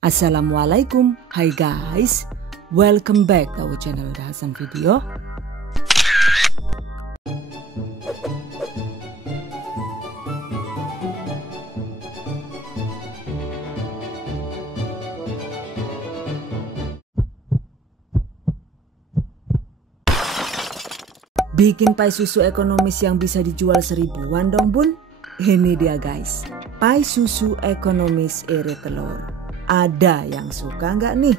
Assalamualaikum, hi guys, welcome back to our channel Hasan Video. Bikin pai susu ekonomis yang bisa dijual 1000-an dong bun. Ini dia guys, pai susu ekonomis iri telur. Ada yang suka nggak nih?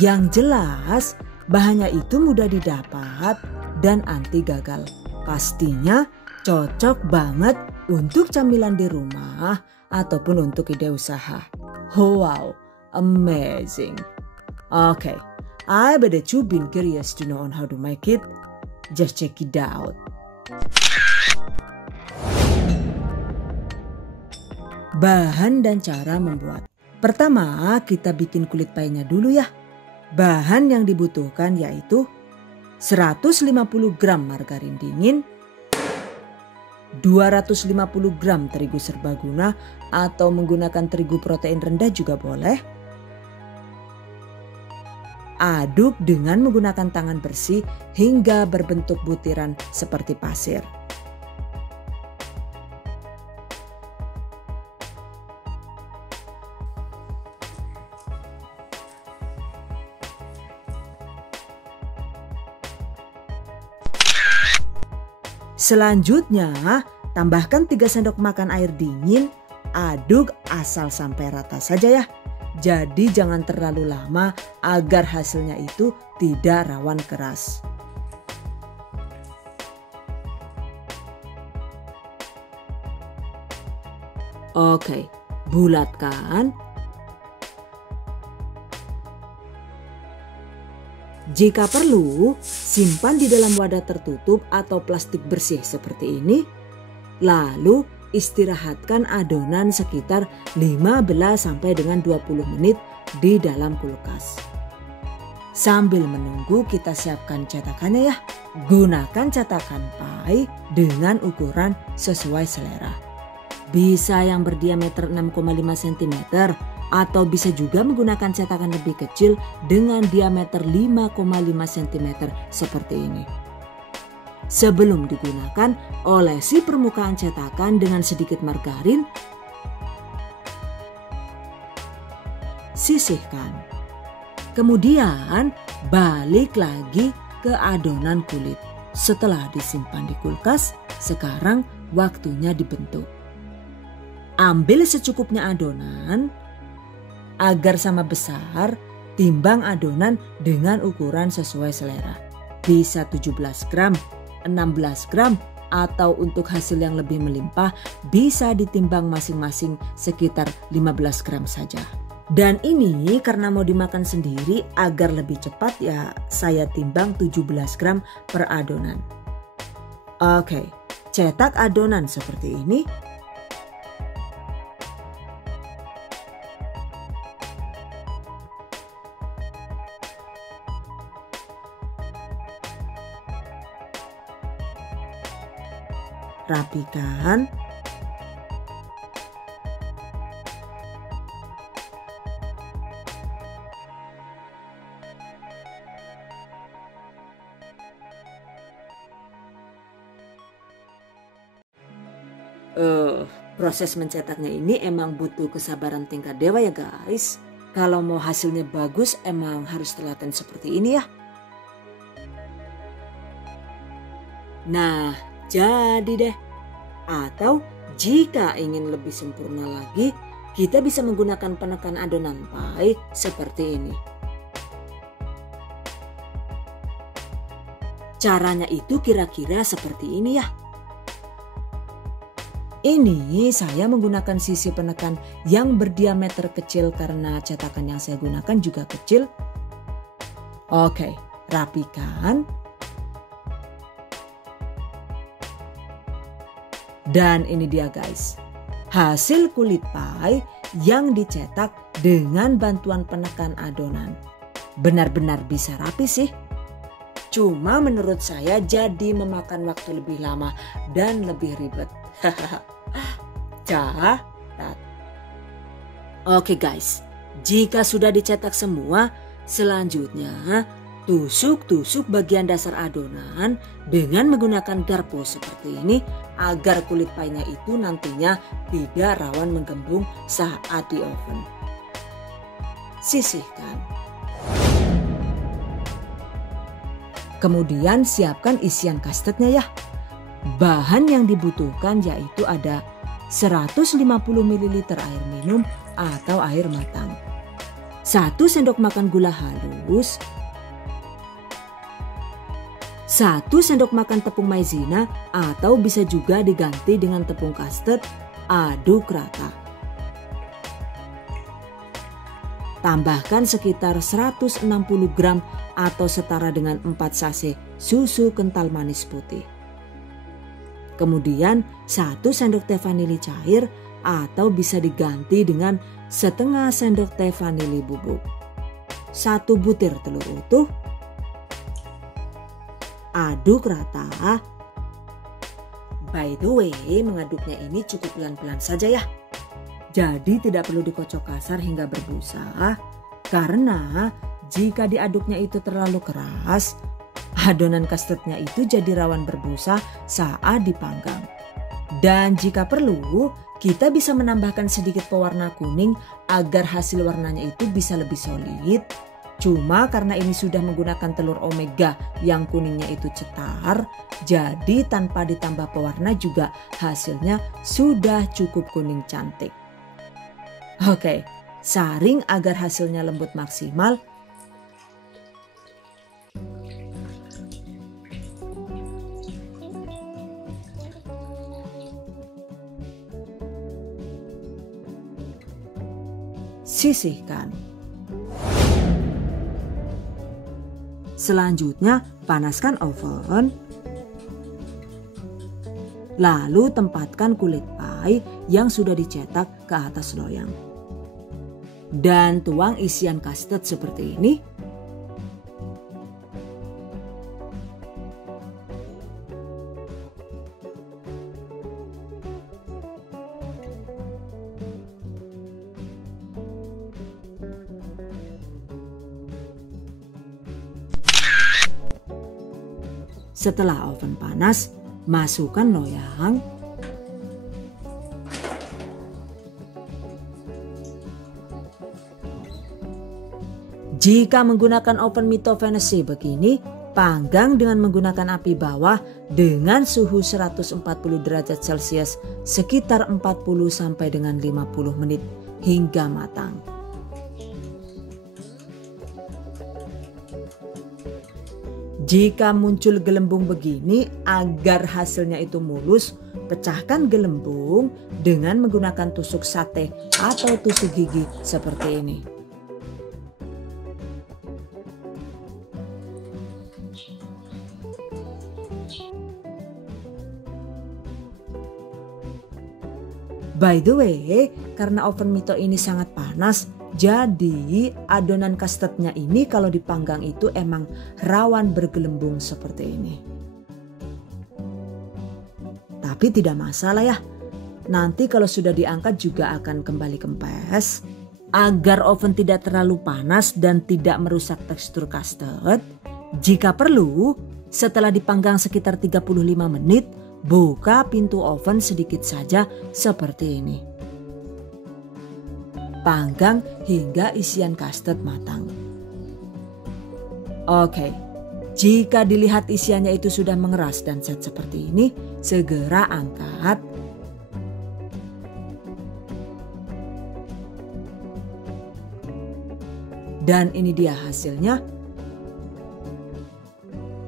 Yang jelas bahannya itu mudah didapat dan anti gagal. Pastinya cocok banget untuk camilan di rumah ataupun untuk ide usaha. Wow, amazing. Okay, I bet that you've been curious to know on how to make it. Just check it out. Bahan dan cara membuat. Pertama, kita bikin kulit painya dulu ya. Bahan yang dibutuhkan yaitu 150 gram margarin dingin, 250 gram terigu serbaguna atau menggunakan terigu protein rendah juga boleh. Aduk dengan menggunakan tangan bersih hingga berbentuk butiran seperti pasir. Selanjutnya, tambahkan 3 sendok makan air dingin, aduk asal sampai rata saja ya. Jadi jangan terlalu lama agar hasilnya itu tidak rawan keras. Oke, bulatkan. Jika perlu, simpan di dalam wadah tertutup atau plastik bersih seperti ini. Lalu istirahatkan adonan sekitar 15 sampai dengan 20 menit di dalam kulkas. Sambil menunggu kita siapkan cetakannya ya. Gunakan cetakan pai dengan ukuran sesuai selera. Bisa yang berdiameter 6,5 cm atau bisa juga menggunakan cetakan lebih kecil dengan diameter 5,5 cm seperti ini. Sebelum digunakan, olesi permukaan cetakan dengan sedikit margarin. Sisihkan. Kemudian balik lagi ke adonan kulit. Setelah disimpan di kulkas, sekarang waktunya dibentuk. Ambil secukupnya adonan. Agar sama besar, timbang adonan dengan ukuran sesuai selera. Bisa 17 gram, 16 gram, atau untuk hasil yang lebih melimpah bisa ditimbang masing-masing sekitar 15 gram saja. Dan ini karena mau dimakan sendiri agar lebih cepat ya saya timbang 17 gram per adonan. Oke, cetak adonan seperti ini. Rapikan. Proses mencetaknya ini emang butuh kesabaran tingkat dewa ya guys. Kalau mau hasilnya bagus emang harus telaten seperti ini ya. Nah, jadi deh. Atau jika ingin lebih sempurna lagi, kita bisa menggunakan penekan adonan pai seperti ini. Caranya itu kira-kira seperti ini ya. Ini saya menggunakan sisi penekan yang berdiameter kecil karena cetakan yang saya gunakan juga kecil. Oke, rapikan. Dan ini dia guys, hasil kulit pai yang dicetak dengan bantuan penekan adonan. Benar-benar bisa rapi sih. Cuma menurut saya jadi memakan waktu lebih lama dan lebih ribet. Catat. Oke guys, Jika sudah dicetak semua, selanjutnya tusuk-tusuk bagian dasar adonan dengan menggunakan garpu seperti ini agar kulit pie-nya itu nantinya tidak rawan menggembung saat di oven. Sisihkan. Kemudian siapkan isian custardnya ya. Bahan yang dibutuhkan yaitu ada 150 ml air minum atau air matang, 1 sendok makan gula halus, 1 sendok makan tepung maizena atau bisa juga diganti dengan tepung custard, aduk rata. Tambahkan sekitar 160 gram atau setara dengan 4 sachet susu kental manis putih. Kemudian 1 sendok teh vanili cair atau bisa diganti dengan setengah sendok teh vanili bubuk. 1 butir telur utuh. Aduk rata. By the way, mengaduknya ini cukup pelan-pelan saja ya. Jadi tidak perlu dikocok kasar hingga berbusa, karena jika diaduknya itu terlalu keras, adonan custardnya itu jadi rawan berbusa saat dipanggang. Dan jika perlu, kita bisa menambahkan sedikit pewarna kuning agar hasil warnanya itu bisa lebih solid. Cuma karena ini sudah menggunakan telur omega yang kuningnya itu cetar, jadi tanpa ditambah pewarna juga hasilnya sudah cukup kuning cantik. Oke, saring agar hasilnya lembut maksimal. Sisihkan. Selanjutnya, panaskan oven. Lalu tempatkan kulit pie yang sudah dicetak ke atas loyang. Dan tuang isian custard seperti ini. Setelah oven panas, masukkan loyang. Jika menggunakan oven Mito Fantasy begini, panggang dengan menggunakan api bawah dengan suhu 140 derajat Celcius sekitar 40 sampai dengan 50 menit hingga matang. Jika muncul gelembung begini, agar hasilnya itu mulus, pecahkan gelembung dengan menggunakan tusuk sate atau tusuk gigi seperti ini. By the way, karena oven Mito ini sangat panas, jadi adonan custardnya ini kalau dipanggang itu emang rawan bergelembung seperti ini. Tapi tidak masalah ya, nanti kalau sudah diangkat juga akan kembali kempes. Agar oven tidak terlalu panas dan tidak merusak tekstur custard, jika perlu setelah dipanggang sekitar 35 menit, buka pintu oven sedikit saja seperti ini. Panggang hingga isian custard matang. Oke, jika dilihat isiannya itu sudah mengeras dan set seperti ini, segera angkat. Dan ini dia hasilnya.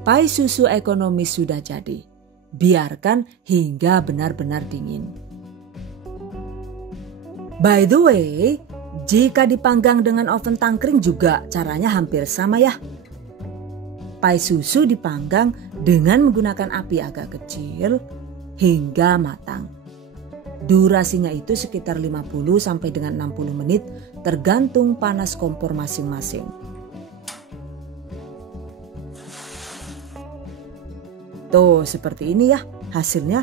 Pie susu ekonomis sudah jadi. Biarkan hingga benar-benar dingin. By the way, jika dipanggang dengan oven tangkring juga caranya hampir sama ya. Pie susu dipanggang dengan menggunakan api agak kecil hingga matang. Durasinya itu sekitar 50 sampai dengan 60 menit tergantung panas kompor masing-masing. Tuh seperti ini ya hasilnya.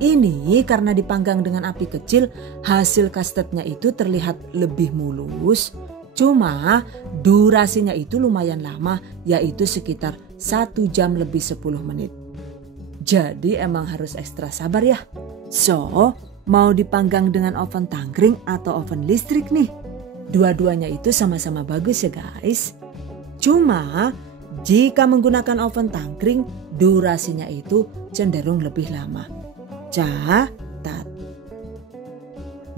Ini karena dipanggang dengan api kecil, hasil kastednya itu terlihat lebih mulus. Cuma durasinya itu lumayan lama, yaitu sekitar 1 jam lebih 10 menit. Jadi emang harus ekstra sabar ya. So, mau dipanggang dengan oven tangkring atau oven listrik nih? Dua-duanya itu sama-sama bagus ya guys. Cuma jika menggunakan oven tangkring, durasinya itu cenderung lebih lama. Catat.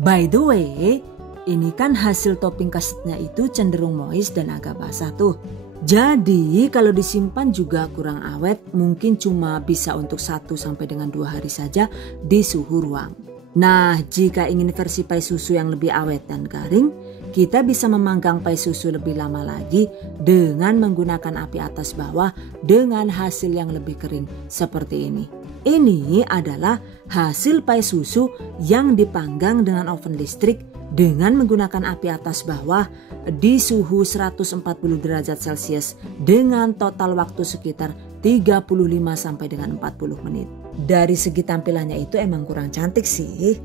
By the way, ini kan hasil topping kastednya itu cenderung moist dan agak basah tuh. Jadi kalau disimpan juga kurang awet, mungkin cuma bisa untuk 1 sampai dengan 2 hari saja di suhu ruang. Nah, jika ingin versi pai susu yang lebih awet dan garing, kita bisa memanggang pai susu lebih lama lagi dengan menggunakan api atas bawah dengan hasil yang lebih kering seperti ini. Ini adalah hasil pai susu yang dipanggang dengan oven listrik dengan menggunakan api atas bawah di suhu 140 derajat Celcius dengan total waktu sekitar 35 sampai dengan 40 menit. Dari segi tampilannya itu emang kurang cantik sih.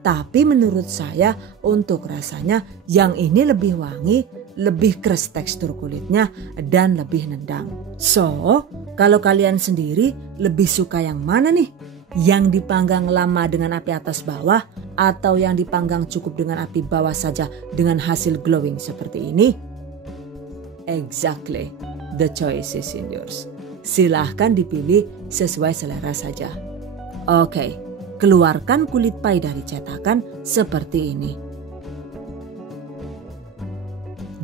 Tapi menurut saya untuk rasanya yang ini lebih wangi, lebih keras tekstur kulitnya dan lebih nendang. So, kalau kalian sendiri lebih suka yang mana nih? Yang dipanggang lama dengan api atas bawah atau yang dipanggang cukup dengan api bawah saja dengan hasil glowing seperti ini? Exactly, the choice is in yours. Silahkan dipilih sesuai selera saja. Oke, keluarkan kulit pai dari cetakan seperti ini.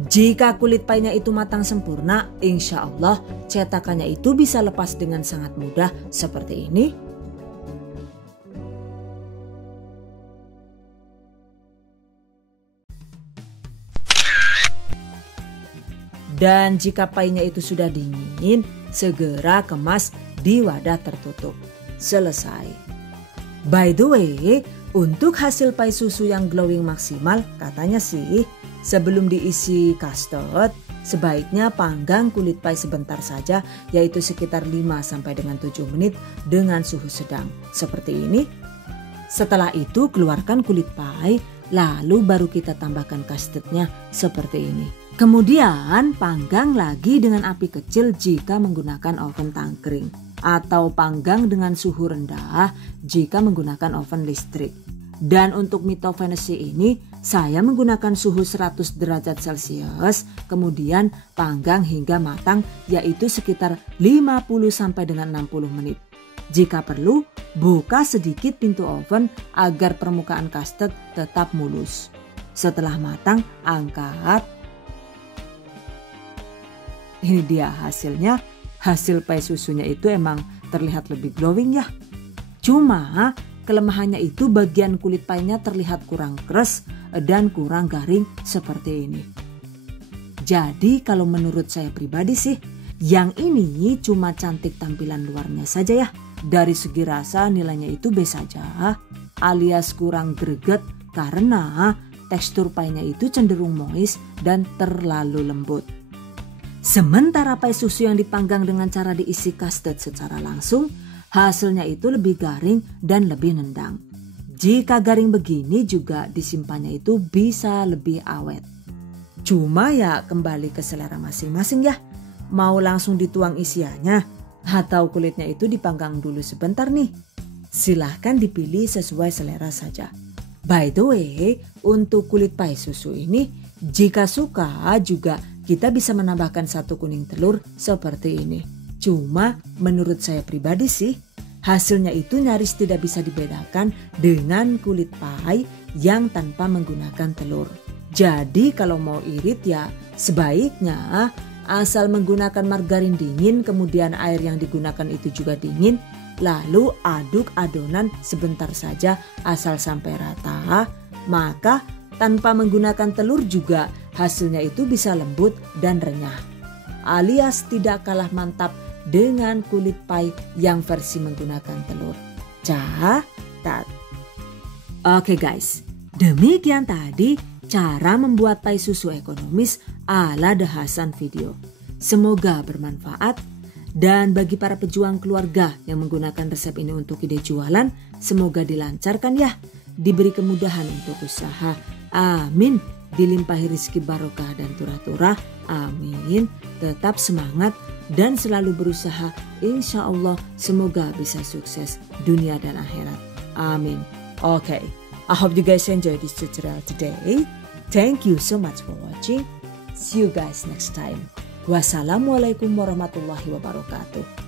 Jika kulit painya itu matang sempurna, insya Allah cetakannya itu bisa lepas dengan sangat mudah seperti ini. Dan jika painya itu sudah dingin, segera kemas di wadah tertutup. Selesai. By the way, untuk hasil pai susu yang glowing maksimal, katanya sih sebelum diisi custard, sebaiknya panggang kulit pai sebentar saja, yaitu sekitar 5 sampai dengan 7 menit dengan suhu sedang. Seperti ini. Setelah itu keluarkan kulit pai, lalu baru kita tambahkan custardnya seperti ini. Kemudian panggang lagi dengan api kecil jika menggunakan oven tangkring atau panggang dengan suhu rendah jika menggunakan oven listrik. Dan untuk Mito Fantasy ini saya menggunakan suhu 100 derajat Celcius, kemudian panggang hingga matang yaitu sekitar 50 sampai dengan 60 menit. Jika perlu, buka sedikit pintu oven agar permukaan custard tetap mulus. Setelah matang, angkat. Ini dia hasilnya. Hasil pai susunya itu emang terlihat lebih glowing ya. Cuma kelemahannya itu bagian kulit painya terlihat kurang keras dan kurang garing seperti ini. Jadi kalau menurut saya pribadi sih, yang ini cuma cantik tampilan luarnya saja ya. Dari segi rasa nilainya itu B saja, alias kurang greget karena tekstur painya itu cenderung moist dan terlalu lembut. Sementara pai susu yang dipanggang dengan cara diisi custard secara langsung, hasilnya itu lebih garing dan lebih nendang. Jika garing begini juga disimpannya itu bisa lebih awet. Cuma ya kembali ke selera masing-masing ya. Mau langsung dituang isiannya atau kulitnya itu dipanggang dulu sebentar nih. Silahkan dipilih sesuai selera saja. By the way, untuk kulit pai susu ini jika suka juga kita bisa menambahkan 1 kuning telur seperti ini. Cuma menurut saya pribadi sih, hasilnya itu nyaris tidak bisa dibedakan dengan kulit pai yang tanpa menggunakan telur. Jadi kalau mau irit ya sebaiknya asal menggunakan margarin dingin, kemudian air yang digunakan itu juga dingin, lalu aduk adonan sebentar saja asal sampai rata, maka tanpa menggunakan telur juga hasilnya itu bisa lembut dan renyah. Alias tidak kalah mantap dengan kulit pai yang versi menggunakan telur. Catat. Oke guys, demikian tadi cara membuat pai susu ekonomis ala The Hasan Video. Semoga bermanfaat. Dan bagi para pejuang keluarga yang menggunakan resep ini untuk ide jualan, semoga dilancarkan ya, diberi kemudahan untuk usaha. Amin. Dilimpahi rezeki barokah dan turah-turah. Amin. Tetap semangat dan selalu berusaha. Insya Allah semoga bisa sukses dunia dan akhirat. Amin. Okay, I hope you guys enjoy this tutorial today. Thank you so much for watching. See you guys next time. Wassalamualaikum warahmatullahi wabarakatuh.